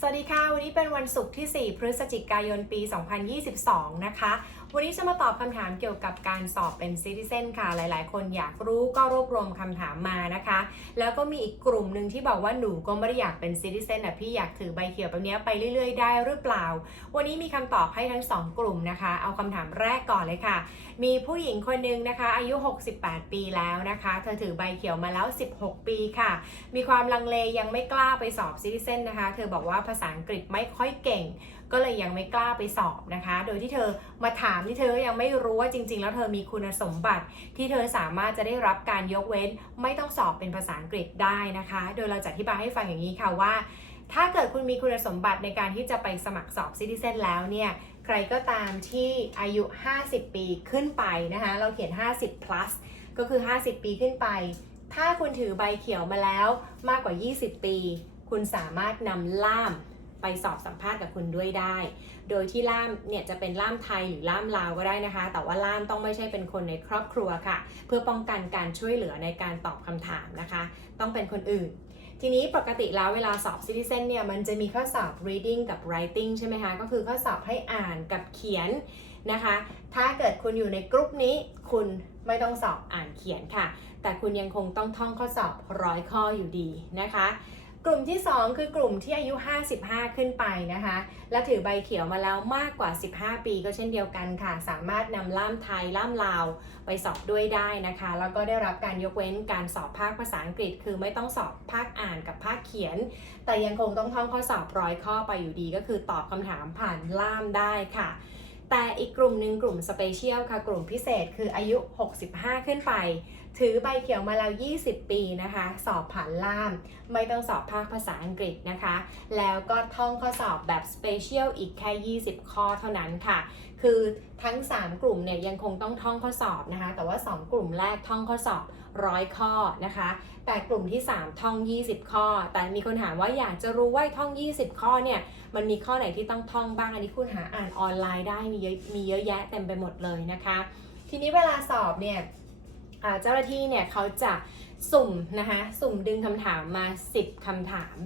สวัสดีค่ะ วันนี้เป็นวันศุกร์ที่ 4 พฤศจิกายนปี 2022 นะคะ วันนี้จะมาตอบคำถามเกี่ยวกับการสอบเป็นซิติเซนค่ะ หลาย ๆ คนอยากรู้ก็รวบรวมคำถามมานะคะ แล้วก็มีอีกกลุ่มหนึ่งที่บอกว่าหนูก็ไม่ได้อยากเป็นซิติเซนอะพี่อยากถือใบเขียวแบบเนี้ยไปเรื่อย ๆ ได้หรือเปล่า วันนี้มีคำตอบให้ทั้ง 2 กลุ่มนะคะ เอาคำถามแรกก่อนเลยค่ะ มีผู้หญิงคนหนึ่งนะคะ อายุ 68 ปีแล้วนะคะ เธอถือใบเขียวมาแล้ว 16 ปีค่ะ มีความลังเลยังไม่กล้าไปสอบซิติเซนนะคะ เธอบอกว่าภาษาอังกฤษไม่ค่อยเก่ง ก็เลยยังไม่กล้าไปสอบนะคะ โดยที่เธอมาถามที่เธอยังไม่รู้ว่าจริง ๆ แล้วเธอมีคุณสมบัติ ที่เธอสามารถจะได้รับการยกเว้น ไม่ต้องสอบเป็นภาษาอังกฤษได้นะคะ โดยเราจะอธิบายให้ฟังอย่างนี้ค่ะว่า ถ้าเกิดคุณมีคุณสมบัติในการที่จะไปสมัครสอบซิติเซนแล้วเนี่ยใครก็ตามที่อายุ 50 ปีขึ้นไปนะคะเราเขียน 50 plus ก็คือ 50 ปีขึ้นไป ถ้าคุณถือใบเขียวมาแล้วมากกว่า 20 ปี คุณสามารถนำล่าม ไปสอบสัมภาษณ์กับคุณด้วยได้ โดยที่ล่ามเนี่ยจะเป็นล่ามไทยหรือล่ามลาวก็ได้นะคะ แต่ว่าล่ามต้องไม่ใช่เป็นคนในครอบครัวค่ะ เพื่อป้องกันการช่วยเหลือในการตอบคำถามนะคะ ต้องเป็นคนอื่น ทีนี้ปกติแล้วเวลาสอบ Citizen เนี่ยมันจะมีข้อสอบ reading กับ writing ใช่ไหมคะ ก็คือข้อสอบให้อ่านกับเขียนนะคะ ถ้าเกิดคุณอยู่ในกลุ่มนี้คุณไม่ต้องสอบอ่านเขียนค่ะ แต่คุณยังคงต้องท่องข้อสอบร้อยข้ออยู่ดีนะคะ กลุ่มที่ 2 คือกลุ่มที่อายุ 55 ขึ้นไปนะคะ และถือใบเขียวมาแล้วมากกว่า 15 ปีก็เช่นเดียวกันค่ะ สามารถนำล่ามไทยล่ามลาวไปสอบด้วยได้นะคะ แล้วก็ได้รับการยกเว้นการสอบภาคภาษาอังกฤษ คือไม่ต้องสอบภาคอ่านกับภาคเขียน แต่ยังคงต้องท่องข้อสอบร้อยข้อไปอยู่ดีก็คือตอบคำถามผ่านล่ามได้ค่ะ แต่อีกกลุ่มหนึ่งกลุ่มสเปเชียลค่ะ กลุ่มพิเศษคืออายุ 65 ขึ้นไป ถือใบเขียวมาแล้ว 20 ปีนะคะ สอบผ่านล่าม ไม่ต้องสอบภาคภาษาอังกฤษนะคะ แล้วก็ท่องข้อสอบแบบสเปเชียลอีกแค่ 20 ข้อเท่านั้นค่ะ คือทั้ง 3 กลุ่มเนี่ยยังคงต้องท่องข้อสอบนะคะ แต่ว่า 2 กลุ่มแรกท่องข้อสอบ ร้อยข้อนะคะ แต่กลุ่มที่ 3 ท่อง 20 ข้อ แต่มีคนถามว่าอยากจะรู้ว่าท่อง 20 ข้อเนี่ยมันมีข้อไหนที่ต้องท่องบ้างอันนี้คุณหาอ่านออนไลน์ได้มีเยอะมีเยอะแยะเต็มไปหมดเลยนะคะ ทีนี้เวลาสอบเนี่ยเจ้าหน้าที่เนี่ยเขาจะสุ่มนะคะสุ่มดึงคำถามมา 10คำถาม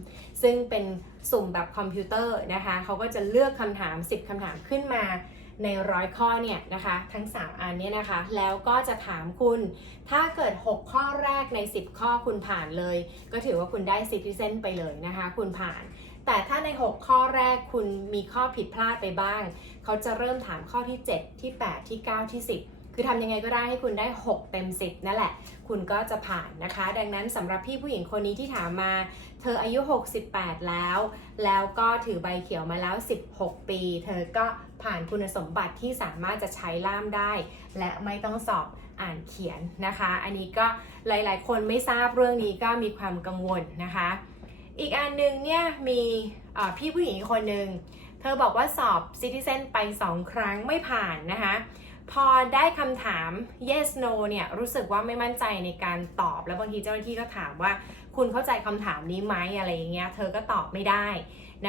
ซึ่งเป็นสุ่มแบบคอมพิวเตอร์นะคะเขาก็จะเลือกคำถาม 10คำถามขึ้นมา ในร้อยข้อเนี่ยนะคะทั้ง 3 อันเนี้นะคะ แล้วก็จะถามคุณ ถ้าเกิด 6 ข้อแรกใน 10 ข้อคุณผ่านเลย ก็ถือว่าคุณได้ซิติเซนไปเลยนะคะ คุณผ่าน แต่ถ้าใน 6 ข้อแรกคุณมีข้อผิดพลาดไปบ้าง เขาจะเริ่มถามข้อที่ 7 ที่ 8 ที่ 9 ที่ 10คือทำยังไงก็ได้ให้คุณได้ 6 เต็ม 10 นั่นแหละ คุณก็จะผ่านนะคะ ดังนั้นสำหรับพี่ผู้หญิงคนนี้ที่ถามมา เธออายุ 68 แล้ว แล้วก็ถือใบเขียวมาแล้ว 16 ปี เธอก็ ผ่านคุณสมบัติที่สามารถจะใช้ล่ามได้ และไม่ต้องสอบอ่านเขียนนะคะ อันนี้ก็หลายๆ คนไม่ทราบเรื่องนี้ก็มีความกังวลนะคะ อีกอันหนึงเนี่ยมีพี่ผู้หญิงคนหนึ่งเธอบอกว่าสอบ Citizen ไป 2 ครั้งไม่ผ่านนะคะพอได้คำถาม yes no เนี่ยรู้สึกว่าไม่มั่นใจในการตอบแล้วบางทีเจ้าหน้าที่ก็ถามว่า คุณเข้าใจคำถามนี้ไหมอะไรอย่างเงี้ยเธอก็ตอบไม่ได้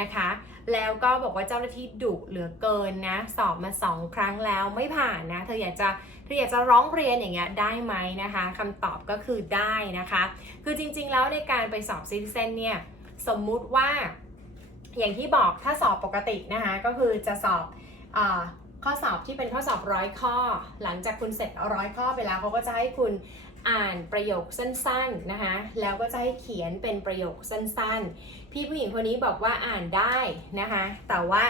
นะคะ แล้วก็บอกว่าเจ้าหน้าที่ดุเหลือเกินนะ สอบมา 2 ครั้งแล้วไม่ผ่านนะ เธออยากจะเธออยากจะร้องเรียนอย่างเงี้ยได้ไหมนะคะคำตอบก็คือได้นะคะ คือจริงๆแล้วในการไปสอบ Citizen เนี่ยสมมุติว่า อย่างที่บอกถ้าสอบปกตินะคะ ก็คือจะสอบอข้อสอบที่เป็นข้อสอบร้อยข้อ หลังจากคุณเสร็จร้อยข้อไปแล้วเขาก็จะให้คุณ อ่านประโยคสั้นๆนะคะ แล้วก็จะให้เขียนเป็นประโยคสั้นๆ พี่ผู้หญิงคนนี้บอกว่าอ่านได้นะคะ แต่ว่า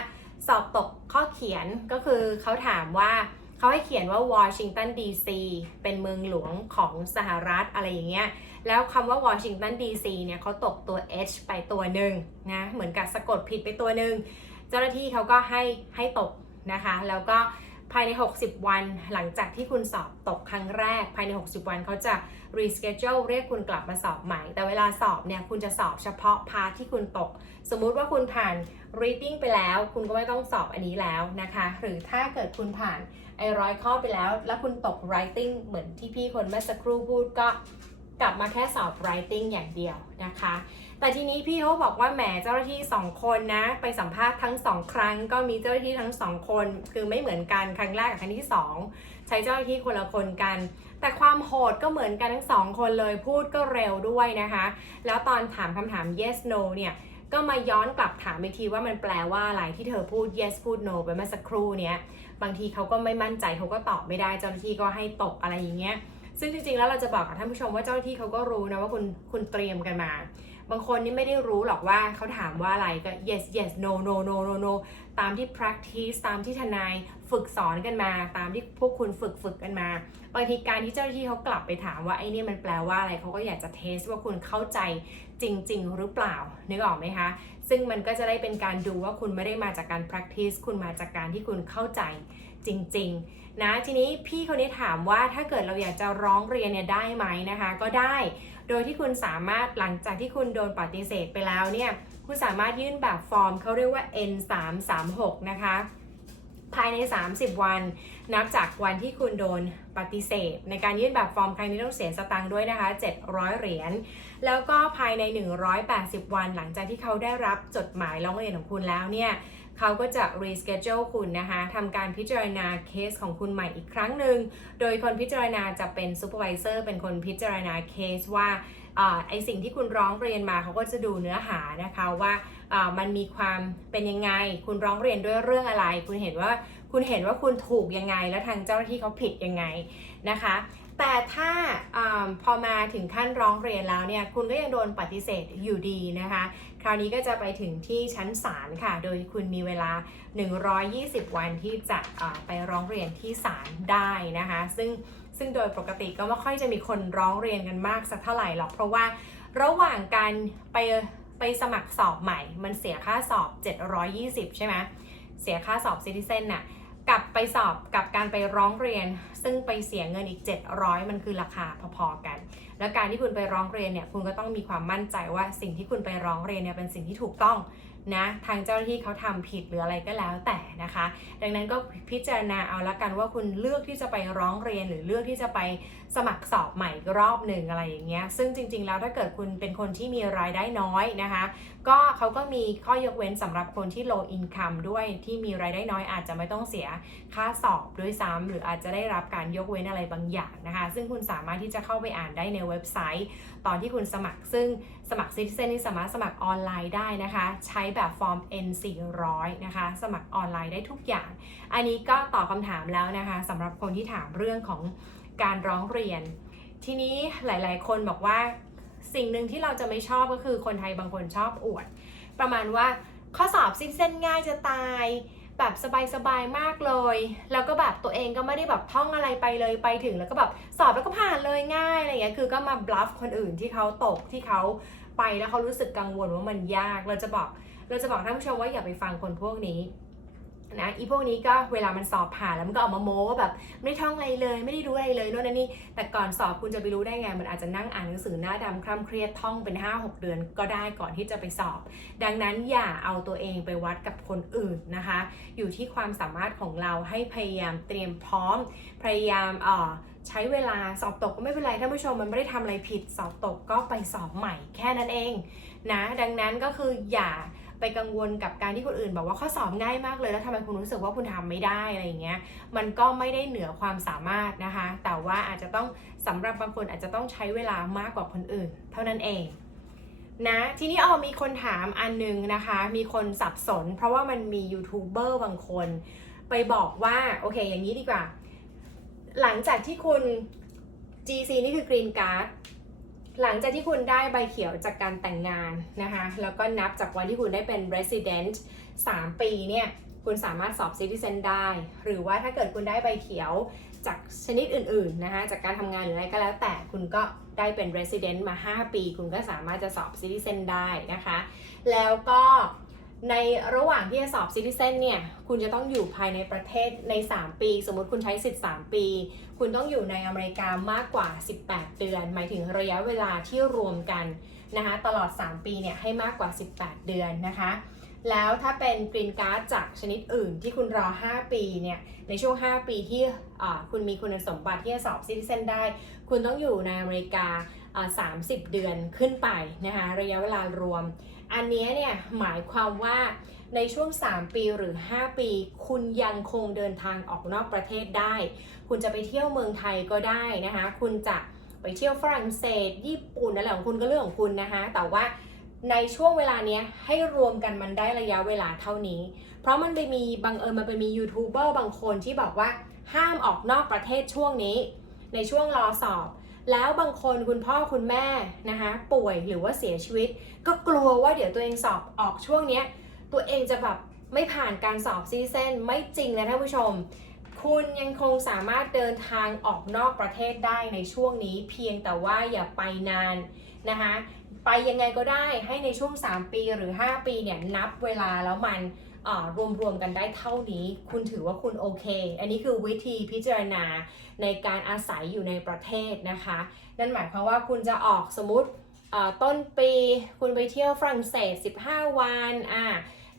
สอบตกข้อเขียนก็คือเขาถามว่าเขาให้เขียนว่าวอชิงตันดีซีเป็นเมืองหลวงของสหรัฐอะไรอย่างเงี้ย แล้วคำว่าวอชิงตันดีซีเนี่ยเขาตกตัว H ไปตัวหนึ่งนะ เหมือนกับสะกดผิดไปตัวหนึ่ง เจ้าหน้าที่เขาก็ให้ให้ตกนะคะ แล้วก็ ภายใน 60 วัน หลังจากที่คุณสอบตกครั้งแรก ภายใน 60 วันเขาจะ reschedule เรียกคุณกลับมาสอบใหม่ แต่เวลาสอบเนี่ยคุณจะสอบเฉพาะพาร์ทที่คุณตก สมมุติว่าคุณผ่าน reading ไปแล้ว คุณก็ไม่ต้องสอบอันนี้แล้วนะคะ หรือถ้าเกิดคุณผ่านไอ้ร้อยข้อไปแล้ว แล้วคุณตก writing เหมือนที่พี่คนเมื่อสักครู่พูดก็ กลับมาแค่สอบ writing อย่างเดียวนะคะ แต่ทีนี้พี่เขาบอกว่าแหมเจ้าหน้าที่ 2 คนนะ ไปสัมภาษณ์ทั้ง 2 ครั้ง ก็มีเจ้าหน้าที่ทั้ง 2 คน คือไม่เหมือนกันครั้งแรกกับครั้งที่ 2 ใช้เจ้าหน้าที่คนละคนกัน แต่ความโหดก็เหมือนกันทั้งสองคนเลยพูดก็เร็วด้วยนะคะ แล้วตอนถามคำถาม yes no เนี่ยก็มาย้อนกลับถามอีกทีว่ามันแปลว่าอะไรที่เธอพูด yes พูด no ไปเมื่อสักครู่เนี้ยบางทีเขาก็ไม่มั่นใจเขาก็ตอบไม่ได้เจ้าหน้าที่ก็ให้ตกอะไรอย่างเงี้ย ซึ่งจริงๆแล้วเราจะบอกกับท่านผู้ชมว่าเจ้าหน้าที่เขาก็รู้นะว่าคุณคุณเตรียมกันมา บางคนนี่ไม่ได้รู้หรอกว่าเขาถามว่าอะไรก็ yes yes no no no no no ตามที่ practice ตามที่ทนายฝึกสอนกันมา ตามที่พวกคุณฝึกฝึกกันมาบางทีการที่เจ้าหน้าที่เขากลับไปถามว่าไอ้นี่มันแปลว่าอะไรเขาก็อยากจะเทสว่าคุณเข้าใจจริง ๆ หรือเปล่านึกออกไหมคะซึ่งมันก็จะได้เป็นการดูว่าคุณไม่ได้มาจากการ practice คุณมาจากการที่คุณเข้าใจจริง ๆ นะทีนี้พี่คนนี้ถามว่าถ้าเกิดเราอยากจะร้องเรียนเนี่ยได้ไหมนะคะ ก็ได้ โดยที่คุณสามารถหลังจากที่คุณโดนปฏิเสธไปแล้วเนี่ยคุณสามารถยื่นแบบฟอร์มเขาเรียกว่า N336 นะคะ ภายใน 30 วัน นับจากวันที่คุณโดนปฏิเสธ ในการยื่นแบบฟอร์มครั้งนี้ต้องเสียสตังค์ด้วยนะคะ 700 เหรียญแล้วก็ภายใน 180 วัน หลังจากที่เขาได้รับจดหมายร้องเรียนของคุณแล้วเนี่ย เขาก็จะ reschedule คุณนะคะทำการพิจารณาเคสของคุณใหม่อีกครั้งหนึ่ง โดยคนพิจารณาจะเป็น supervisor เป็นคนพิจารณาเคสว่าอ่าไอสิ่งที่คุณร้องเรียนมาเขาก็จะดูเนื้อหานะคะว่าอ่ามันมีความเป็นยังไง คุณร้องเรียนด้วยเรื่องอะไร คุณเห็นว่าคุณเห็นว่าคุณถูกยังไง แล้วทางเจ้าหน้าที่เขาผิดยังไงนะคะ แต่ถ้าอพอมาถึงขั้นร้องเรียนแล้วเนี่ยคุณก็ยังโดนปฏิเสธอยู่ดีนะคะ คราวนี้ก็จะไปถึงที่ชั้นศาลค่ะ โดยคุณมีเวลา 120 วันที่จะไปร้องเรียนที่ศาลได้นะคะ ซึ่งซึ่งโดยปกติก็ไม่ค่อยจะมีคนร้องเรียนกันมากสักเท่าไหร่หรอก เพราะว่าระหว่างการไปไปสมัครสอบใหม่ มันเสียค่าสอบ 720 ใช่ไหมเสียค่าสอบซิติเซนน่ะ กลับไปสอบกับการไปร้องเรียน ซึ่งไปเสียเงินอีก 700 มันคือราคาพอๆกัน แล้วการที่คุณไปร้องเรียนเนี่ยคุณก็ต้องมีความมั่นใจว่าสิ่งที่คุณไปร้องเรียนเนี่ยเป็นสิ่งที่ถูกต้องนะทางเจ้าหน้าที่เขาทำผิดหรืออะไรก็แล้วแต่นะคะ ดังนั้นก็พิจารณาเอาละกันว่าคุณเลือกที่จะไปร้องเรียนหรือเลือกที่จะไป สมัครสอบใหม่รอบหนึ่งอะไรอย่างเงี้ย ซึ่งจริง ๆ แล้วถ้าเกิดคุณเป็นคนที่มีรายได้น้อยนะคะ ก็เขาก็มีข้อยกเว้นสำหรับคนที่ low income ด้วยที่มีรายได้น้อยอาจจะไม่ต้องเสียค่าสอบด้วยซ้ำหรืออาจจะได้รับการยกเว้นอะไรบางอย่างนะคะ ซึ่งคุณสามารถที่จะเข้าไปอ่านได้ในเว็บไซต์ ตอนที่คุณสมัครซึ่งสมัคร Citizen นี่สามารถสมัครออนไลน์ได้นะคะ ใช้แบบฟอร์ม N400 นะคะ สมัครออนไลน์ได้ทุกอย่าง อันนี้ก็ตอบคำถามแล้วนะคะสำหรับคนที่ถามเรื่องของ การร้องเรียน ทีนี้หลาย ๆ คนบอกว่าสิ่งหนึ่งที่เราจะไม่ชอบก็คือคนไทยบางคนชอบอวด ประมาณว่าข้อสอบซิเส้นง่ายจะตาย แบบสบายๆมากเลย แล้วก็แบบตัวเองก็ไม่ได้แบบท่องอะไรไปเลยไปถึง แล้วก็แบบสอบแล้วก็ผ่านเลยง่ายอะไรอย่างเงี้ยคือก็มาบลัฟคนอื่นที่เขาตกที่เขาไปแล้วเขารู้สึกกังวลว่ามันยากเราจะบอก เราจะบอกท่านผู้ชมว่าอย่าไปฟังคนพวกนี้ นะอีพวกนี้ก็เวลามันสอบผ่านแล้วมันก็ออกมาโม้ว่าแบบไม่ได้ท่องอะไรเลยไม่ได้รู้อะไรเลยโน่นนี่แต่ก่อนสอบคุณจะไปรู้ได้ไง มันอาจจะนั่งอ่านหนังสือหน้าดำคร่ำเครียดท่องเป็น 5-6 เดือนก็ได้ก่อนที่จะไปสอบ ดังนั้นอย่าเอาตัวเองไปวัดกับคนอื่นนะคะ อยู่ที่ความสามารถของเราให้พยายามเตรียมพร้อม พยายามเอ่อใช้เวลาสอบตกก็ไม่เป็นไรท่านผู้ชมมันไม่ได้ทำอะไรผิดสอบตกก็ไปสอบใหม่แค่นั้นเองนะดังนั้นก็คืออย่า ไปกังวลกับการที่คนอื่นบอกว่าข้อสอบง่ายมากเลย แล้วทำไมคุณรู้สึกว่าคุณทำไม่ได้อะไรอย่างเงี้ยมันก็ไม่ได้เหนือความสามารถนะคะ แต่ว่าอาจจะต้องสำหรับบางคนอาจจะต้องใช้เวลามากกว่าคนอื่น เท่านั้นเองนะทีนี้เอามีคนถามอันนึงนะคะ มีคนสับสน เพราะว่ามันมียูทูบเบอร์บางคน ไปบอกว่าโอเคอย่างนี้ดีกว่า หลังจากที่คุณ GC นี่คือ Green Card หลังจากที่คุณได้ใบเขียวจากการแต่งงานนะคะ แล้วก็นับจากวันที่คุณได้เป็น resident 3 ปีเนี่ยคุณสามารถสอบ citizen ได้ หรือว่าถ้าเกิดคุณได้ใบเขียวจากชนิดอื่นๆนะคะจากการทำงานหรืออะไรก็แล้วแต่คุณก็ได้เป็น resident มา 5 ปี คุณก็สามารถจะสอบ citizen ได้นะคะ แล้วก็ ในระหว่างที่จะสอบ citizen เนี่ย คุณจะต้องอยู่ภายในประเทศใน 3 ปี สมมติคุณใช้สิทธิ์ 3 ปี คุณต้องอยู่ในอเมริกามากกว่า 18 เดือน หมายถึงระยะเวลาที่รวมกันนะคะตลอด 3 ปีเนี่ยให้มากกว่า 18 เดือนนะคะ แล้วถ้าเป็นกรีนการ์ดจากชนิดอื่นที่คุณรอ 5 ปีเนี่ย ในช่วง 5 ปีที่คุณมีคุณสมบัติที่จะสอบซิติเซนได้ คุณต้องอยู่ในอเมริกาอ่า30 เดือนขึ้นไปนะคะระยะเวลารวม อันนี้เนี่ยหมายความว่าในช่วง 3 ปีหรือ 5 ปี คุณยังคงเดินทางออกนอกประเทศได้ คุณจะไปเที่ยวเมืองไทยก็ได้นะคะ คุณจะไปเที่ยวฝรั่งเศส ญี่ปุ่นอะไรของคุณก็เรื่องของคุณนะคะ แต่ว่าในช่วงเวลาเนี้ยให้รวมกันมันได้ระยะเวลาเท่านี้ เพราะมันไปมีบังเอิญมันไปมียูทูบเบอร์บางคนที่บอกว่าห้ามออกนอกประเทศช่วงนี้ ในช่วงรอสอบ แล้วบางคนคุณพ่อคุณแม่นะคะป่วยหรือว่าเสียชีวิต ก็กลัวว่าเดี๋ยวตัวเองสอบออกช่วงเนี้ยตัวเองจะแบบไม่ผ่านการสอบซีเซนไม่จริงนะท่านผู้ชม คุณยังคงสามารถเดินทางออกนอกประเทศได้ในช่วงนี้เพียงแต่ว่าอย่าไปนานนะคะไปยังไงก็ได้ให้ในช่วง 3 ปีหรือ 5 ปีเนี่ยนับเวลาแล้วมัน รวมรวมๆกันได้เท่านี้ คุณถือว่าคุณโอเค อันนี้คือวิธีพิจารณาในการอาศัยอยู่ในประเทศนะคะ นั่นหมายความว่าคุณจะออกสมมติต้นปีคุณไปเที่ยวฝรั่งเศส 15 วันอะ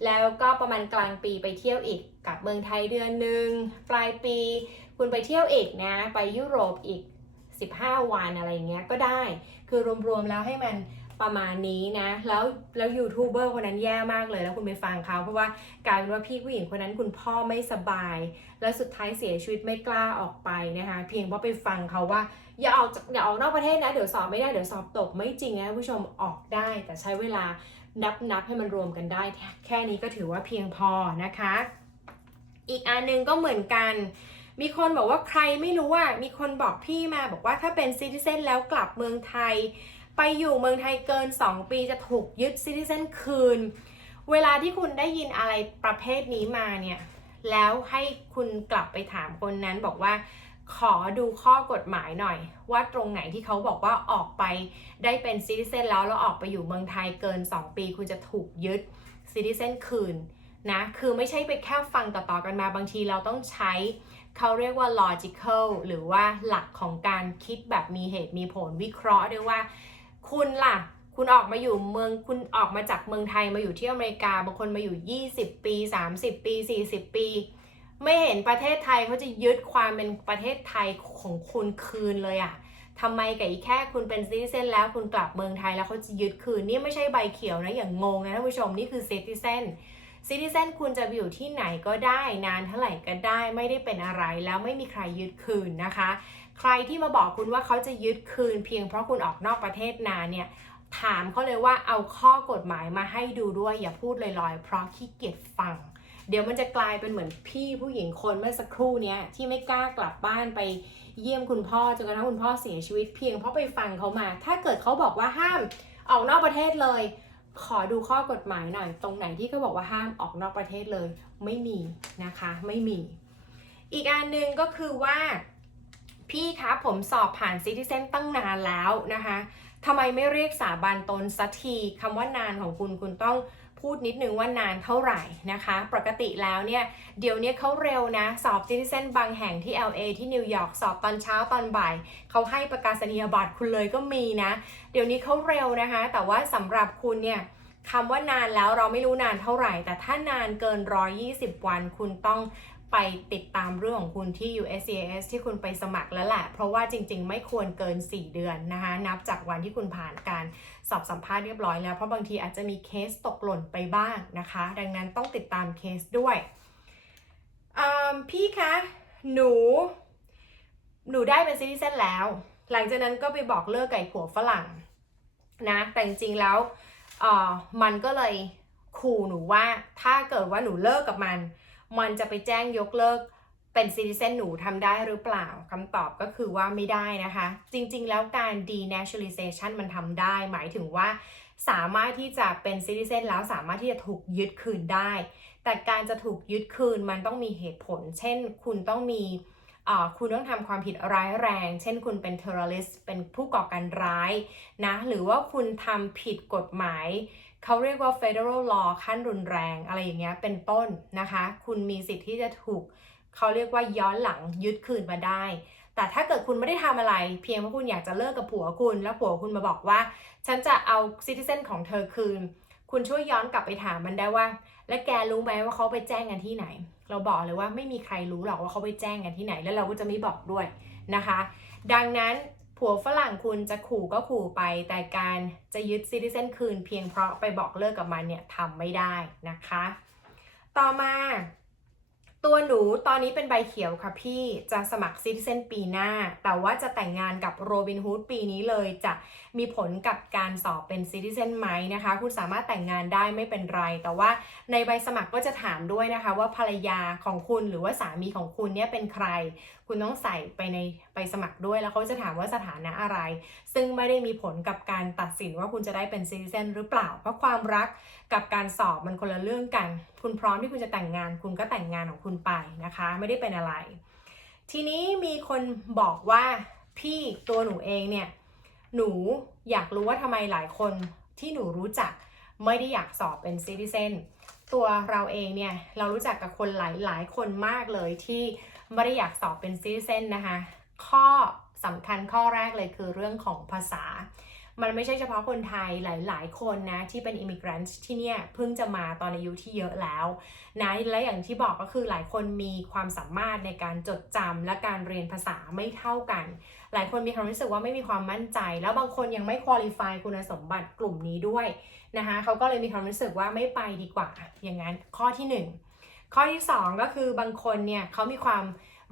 แล้วก็ประมาณกลางปีไปเที่ยวอีกกับเมืองไทยเดือนหนึ่งปลายปี คุณไปเที่ยวอีกนะไปยุโรปอีก 15 วันอะไรเงี้ยก็ได้ คือรวมๆแล้วให้มัน ประมาณนี้นะ แล้วแล้วยูทูบเบอร์คนนั้นแย่มากเลย แล้วคุณไปฟังเขาเพราะว่ากลายเป็นว่าพี่ผู้หญิงคนนั้นคุณพ่อไม่สบาย แล้วสุดท้ายเสียชีวิตไม่กล้าออกไปนะคะ เพียงเพราะไปฟังเขาว่า อย่าออกอย่าออกนอกประเทศนะ เดี๋ยวสอบไม่ได้ เดี๋ยวสอบตกไม่จริงนะผู้ชมออกได้แต่ใช้เวลานับนับให้มันรวมกันได้ แค่นี้ก็ถือว่าเพียงพอนะคะ อีกอันหนึงก็เหมือนกันมีคนบอกว่าใครไม่รู้ว่ามีคนบอกพี่มาบอกว่าถ้าเป็นซิติเซนแล้วกลับเมืองไทย ไปอยู่เมืองไทยเกิน 2 ปีจะถูกยึดซิติเซนคืน เวลาที่คุณได้ยินอะไรประเภทนี้มาเนี่ย แล้วให้คุณกลับไปถามคนนั้นบอกว่า ขอดูข้อกฎหมายหน่อย ว่าตรงไหนที่เขาบอกว่าออกไปได้เป็นซิติเซนแล้วแล้วออกไปอยู่เมืองไทยเกิน 2 ปี คุณจะถูกยึดซิติเซนคืนนะคือไม่ใช่ไปแค่ฟังต่อๆกันมาบางทีเราต้องใช้เขาเรียกว่า logical หรือว่าหลักของการคิดแบบมีเหตุมีผลวิเคราะห์ด้วยว่า คุณล่ะ คุณออกมาอยู่เมืองคุณออกมาจากเมืองไทยมาอยู่ที่อเมริกาบางคนมาอยู่ 20 ปี 30 ปี 40 ปี ไม่เห็นประเทศไทยเขาจะยึดความเป็นประเทศไทยของคุณคืนเลยอะทำไมกับอีแค่คุณเป็นซิติเซนแล้วคุณกลับเมืองไทยแล้วเขาจะยึดคืนนี่ไม่ใช่ใบเขียวนะอย่างงงนะท่านผู้ชมนี่คือซิติเซนซิติเซนคุณจะอยู่ที่ไหนก็ได้นานเท่าไหร่ก็ได้ไม่ได้เป็นอะไรแล้วไม่มีใครยึดคืนนะคะ ใครที่มาบอกคุณว่าเขาจะยึดคืนเพียงเพราะคุณออกนอกประเทศนานเนี่ยถามเขาเลยว่าเอาข้อกฎหมายมาให้ดูด้วยอย่าพูดลอยๆ เพราะขี้เกียจฟัง เดี๋ยวมันจะกลายเป็นเหมือนพี่ผู้หญิงคนเมื่อสักครู่เนี้ยที่ไม่กล้ากลับบ้านไปเยี่ยมคุณพ่อจนกระทั่งคุณพ่อเสียชีวิตเพียงเพราะไปฟังเขามา ถ้าเกิดเขาบอกว่าห้ามออกนอกประเทศเลย ขอดูข้อกฎหมายหน่อย ตรงไหนที่เขาบอกว่าห้ามออกนอกประเทศเลย ไม่มีนะคะ ไม่มี อีกอันหนึ่งก็คือว่า พี่คะผมสอบผ่านซิติเซนตั้งนานแล้วนะคะทำไมไม่เรียกสาบานตนสักทีคำว่านานของคุณคุณต้องพูดนิดนึงว่านานเท่าไหร่นะคะ ปกติแล้วเนี่ย เดี๋ยวนี้เขาเร็วนะ สอบซิติเซนบางแห่งที่ LA ที่นิวยอร์กสอบตอนเช้าตอนบ่าย เขาให้ประกาศนียบัตรคุณเลยก็มีนะ เดี๋ยวนี้เขาเร็วนะคะ แต่ว่าสำหรับคุณเนี่ยคำว่านานแล้วเราไม่รู้นานเท่าไหร่ แต่ถ้านานเกิน 120 วันคุณต้อง ไปติดตามเรื่องของคุณที่ USCIS ที่คุณไปสมัครแล้วแหละ เพราะว่าจริงๆ ไม่ควรเกิน 4 เดือนนะคะ นับจากวันที่คุณผ่านการสอบสัมภาษณ์เรียบร้อยแล้ว เพราะบางทีอาจจะมีเคสตกหล่นไปบ้างนะคะ ดังนั้นต้องติดตามเคสด้วยพี่คะ หนู หนูได้เป็นซิติเซนแล้ว หลังจากนั้นก็ไปบอกเลิกไก่ผัวฝรั่งนะ แต่จริงๆ แล้วมันก็เลยขู่หนูว่าถ้าเกิดว่าหนูเลิกกับมัน มันจะไปแจ้งยกเลิกเป็นซิติเซนหนูทำได้หรือเปล่าคำตอบก็คือว่าไม่ได้นะคะ จริงๆ แล้วการ denaturalization มันทำได้ หมายถึงว่า สามารถที่จะเป็นซิติเซนแล้วสามารถที่จะถูกยึดคืนได้ แต่การจะถูกยึดคืนมันต้องมีเหตุผล เช่น คุณต้องมีคุณต้องทำความผิดร้ายแรง เช่น คุณเป็น terrorist เป็นผู้ก่อการร้ายนะ หรือว่าคุณทำผิดกฎหมาย เขาเรียกว่า federal law ขั้นรุนแรงอะไรอย่างเงี้ยเป็นต้นนะคะ คุณมีสิทธิ์ที่จะถูกเขาเรียกว่าย้อนหลังยึดคืนมาได้ แต่ถ้าเกิดคุณไม่ได้ทำอะไร เพียงเพราะคุณอยากจะเลิกกับผัวคุณ แล้วผัวคุณมาบอกว่า ฉันจะเอาซิติเซนของเธอคืน คุณช่วยย้อนกลับไปถามมันได้ว่า และแกรู้ไหมว่าเขาไปแจ้งกันที่ไหน เราบอกเลยว่าไม่มีใครรู้หรอกว่าเขาไปแจ้งกันที่ไหน แล้วเราก็จะไม่บอกด้วยนะคะ ดังนั้น ผัวฝรั่งคุณจะขู่ก็ขู่ไป แต่การจะยึดซิติเซนคืนเพียงเพราะไปบอกเลิกกับมันเนี่ยทำไม่ได้นะคะ ต่อมา ตัวหนูตอนนี้เป็นใบเขียวค่ะพี่จะสมัครซิติเซนปีหน้า แต่ว่าจะแต่งงานกับโรบินฮูดปีนี้เลยจะมีผลกับการสอบเป็นซิติเซนไหมนะคะ คุณสามารถแต่งงานได้ไม่เป็นไร แต่ว่าในใบสมัครก็จะถามด้วยนะคะ ว่าภรรยาของคุณหรือว่าสามีของคุณเนี่ยเป็นใคร คุณต้องใส่ไปในใบสมัครด้วยแล้วเขาจะถามว่าสถานะอะไร ซึ่งไม่ได้มีผลกับการตัดสินว่าคุณจะได้เป็นซิติเซนหรือเปล่า เพราะความรักกับการสอบมันคนละเรื่องกัน คุณพร้อมที่คุณจะแต่งงาน คุณก็แต่งงานของคุณไปนะคะ ไม่ได้เป็นอะไร ทีนี้มีคนบอกว่าพี่ตัวหนูเองเนี่ยหนูอยากรู้ว่าทำไมหลายคนที่หนูรู้จักไม่ได้อยากสอบเป็นซิติเซนตัวเราเองเนี่ยเรารู้จักกับคนหลายหลายคนมากเลยที่ไม่ได้อยากสอบเป็นซิติเซนนะคะ ข้อสำคัญข้อแรกเลยคือเรื่องของภาษา มันไม่ใช่เฉพาะคนไทยหลาย ๆ คนนะที่เป็นอิมิเกรนต์ที่เนี่ยเพิ่งจะมาตอนอายุที่เยอะแล้วนะและอย่างที่บอกก็คือหลายคนมีความสามารถในการจดจำและการเรียนภาษาไม่เท่ากัน หลายคนมีความรู้สึกว่าไม่มีความมั่นใจ แล้วบางคนยังไม่คุริฟายคุณสมบัติกลุ่มนี้ด้วยนะคะเขาก็เลยมีความรู้สึกว่าไม่ไปดีกว่าอย่างนั้นข้อที่ 1 ข้อที่ 2 ก็คือบางคนเนี่ยเขามีความ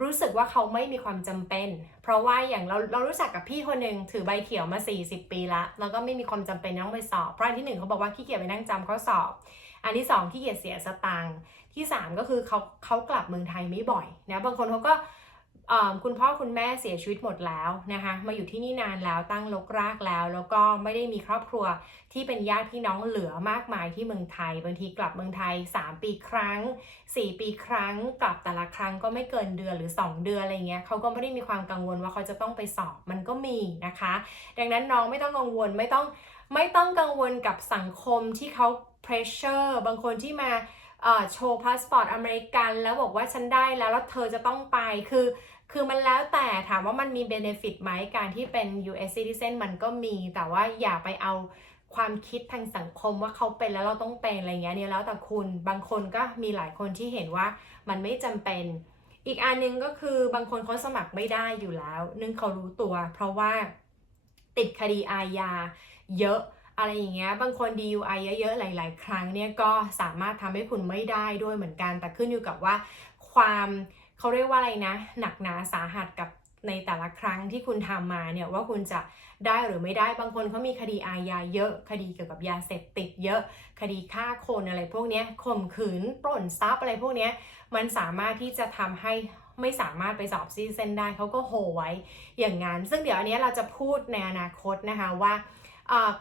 รู้สึกว่าเขาไม่มีความจำเป็น เพราะว่าอย่างเราเรารู้จักกับพี่คนหนึ่งถือใบเขียวมา 40 ปีละแล้วก็ไม่มีความจำเป็นต้องไปสอบ เพราะอันที่หนึ่งเขาบอกว่าขี้เกียจไปนั่งจำข้อสอบ อันที่สองขี้เกียจเสียสตางค์ที่สามก็คือเขาเขากลับเมืองไทยไม่บ่อยนะบางคนเขาก็ คุณพ่อคุณแม่เสียชีวิตหมดแล้วนะคะมาอยู่ที่นี่นานแล้วตั้งลกรากแล้ว แล้วก็ไม่ได้มีครอบครัวที่เป็นญาติพี่น้องเหลือมากมายที่เมืองไทย บางทีกลับเมืองไทย 3 ปีครั้ง 4 ปีครั้ง กลับแต่ละครั้งก็ไม่เกินเดือนหรือ 2 เดือนอะไรเงี้ยเขาก็ไม่ได้มีความกังวลว่าเขาจะต้องไปสอบมันก็มีนะคะ ดังนั้นน้องไม่ต้องกังวลไม่ต้องไม่ต้องกังวลกับสังคมที่เขา pressure บางคนที่มา โชว์พาสปอร์ตอเมริกัน แล้วบอกว่าฉันได้แล้วแล้วเธอจะต้องไปคือคือมันแล้วแต่ถามว่ามันมีเบเนฟิตไหมการที่เป็น US citizen มันก็มี แต่ว่าอย่าไปเอาความคิดทางสังคมว่าเขาเป็นแล้วเราต้องเป็นอะไรเงี้ยเนี่ยแล้วแต่คุณบางคนก็มีหลายคนที่เห็นว่ามันไม่จำเป็น อีกอันนึงก็คือบางคนเขาสมัครไม่ได้อยู่แล้ว นึ่งเขารู้ตัว เพราะว่าติดคดีอาญาเยอะ อะไรอย่างเงี้ย บางคน DUI เยอะๆ หลาย ๆ ครั้งเนี่ยก็สามารถทำให้คุณไม่ได้ด้วยเหมือนกัน แต่ขึ้นอยู่กับว่าความเขาเรียกว่าอะไรนะ หนักหนาสาหัสกับในแต่ละครั้งที่คุณทำมาเนี่ยว่าคุณจะได้หรือไม่ได้บางคนเขามีคดีอาญาเยอะ คดีเกี่ยวกับยาเสพติดเยอะ คดีฆ่าคนอะไรพวกนี้ข่มขืนปล้นทรัพย์อะไรพวกนี้มันสามารถที่จะทำให้ไม่สามารถไปสอบซีเซนได้เขาก็โหไว้อย่างนั้น ซึ่งเดี๋ยวอันนี้เราจะพูดในอนาคตนะคะว่า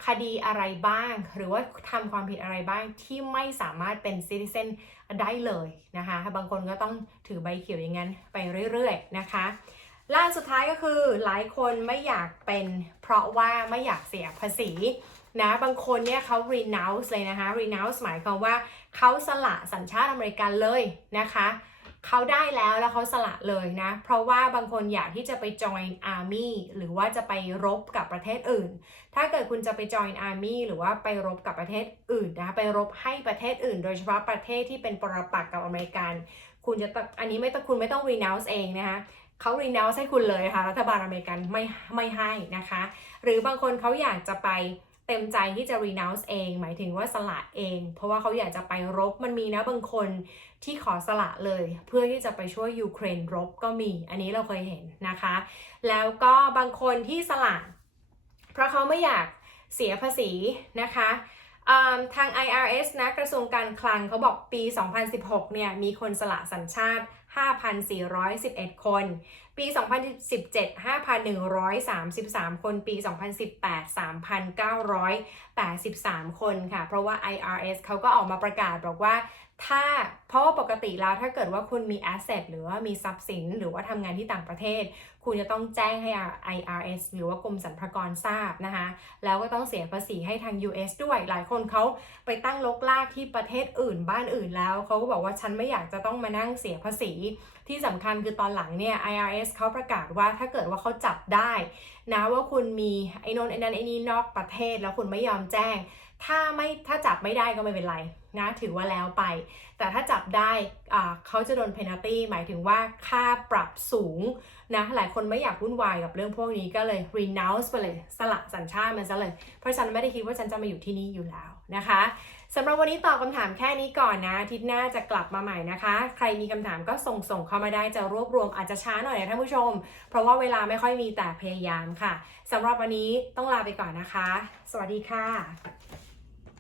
คดีอะไรบ้าง หรือว่าทำความผิดอะไรบ้างที่ไม่สามารถเป็นซิติเซนได้เลยนะคะ บางคนก็ต้องถือใบเขียวอย่างนั้นไปเรื่อยๆนะคะล่าสุดท้ายก็คือหลายคนไม่อยากเป็นเพราะว่าไม่อยากเสียภาษีนะบางคนเนี่ยเขา renounce เลยนะคะ renounce หมายความว่าเขาสละสัญชาติอเมริกันเลยนะคะ เขาได้แล้วแล้วเขาสละเลยนะ เพราะว่าบางคนอยากที่จะไป join army หรือว่าจะไปรบกับประเทศอื่น ถ้าเกิดคุณจะไป join army หรือว่าไปรบกับประเทศอื่นนะ ไปรบให้ประเทศอื่น โดยเฉพาะประเทศที่เป็นปรปักษ์กับอเมริกัน คุณจะอันนี้ไม่ต้องคุณไม่ต้อง renounce เองนะคะเขา renounce ให้คุณเลยค่ะ รัฐบาลอเมริกันไม่ไม่ให้นะคะ หรือบางคนเขาอยากจะไป ต็มใจที่จะ renounce เอง หมายถึงว่าสละเอง เพราะว่าเขาอยากจะไปรบมันมีนะบางคนที่ขอสละเลย เพื่อที่จะไปช่วยยูเครนรบก็มี อันนี้เราเคยเห็นนะคะ แล้วก็บางคนที่สละ เพราะเขาไม่อยากเสียภาษีนะคะ ทาง IRS นะกระทรวงการคลังเขาบอกปี 2016 เนี่ยมีคนสละสัญชาติ 5,411 คน ปี 2017 5,133 คน ปี 2018 3,983 คนค่ะ เพราะว่า IRS เขาก็ออกมาประกาศบอกว่าถ้าเพราะว่าปกติแล้วถ้าเกิดว่าคุณมี asset หรือว่ามีทรัพย์สิน หรือว่าทำงานที่ต่างประเทศ คุณจะต้องแจ้งให้ IRS หรือว่ากรมสรรพากรทราบนะคะ แล้วก็ต้องเสียภาษีให้ทาง US ด้วย หลายคนเขาไปตั้งลกลากที่ประเทศอื่นบ้านอื่นแล้ว เขาก็บอกว่าฉันไม่อยากจะต้องมานั่งเสียภาษี ที่สำคัญคือตอนหลังเนี่ย IRS เขาประกาศว่าถ้าเกิดว่าเขาจับได้นะว่าคุณมีไอ้นนไอ้นั้นไอ้นี่นอกประเทศแล้วคุณไม่ยอมแจ้ง ถ้าไม่ถ้าจับไม่ได้ก็ไม่เป็นไรนะถือว่าแล้วไป แต่ถ้าจับได้เขาจะโดนเพนัลตี้หมายถึงว่าค่าปรับสูงนะหลายคนไม่อยากวุ่นวายกับเรื่องพวกนี้ก็เลย renounce ไปเลยสละสัญชาติมันซะเลย เพราะฉันไม่ได้คิดว่าฉันจะมาอยู่ที่นี่อยู่แล้วนะคะสำหรับวันนี้ตอบคำถามแค่นี้ก่อนนะทิตย์หน้าจะกลับมาใหม่นะคะ ใครมีคำถามก็ส่งส่งเข้ามาได้จะรวบรวมอาจจะช้าหน่อยนะท่านผู้ชม เพราะว่าเวลาไม่ค่อยมีแต่พยายามค่ะสำหรับวันนี้ต้องลาไปก่อนนะคะ สวัสดีค่ะ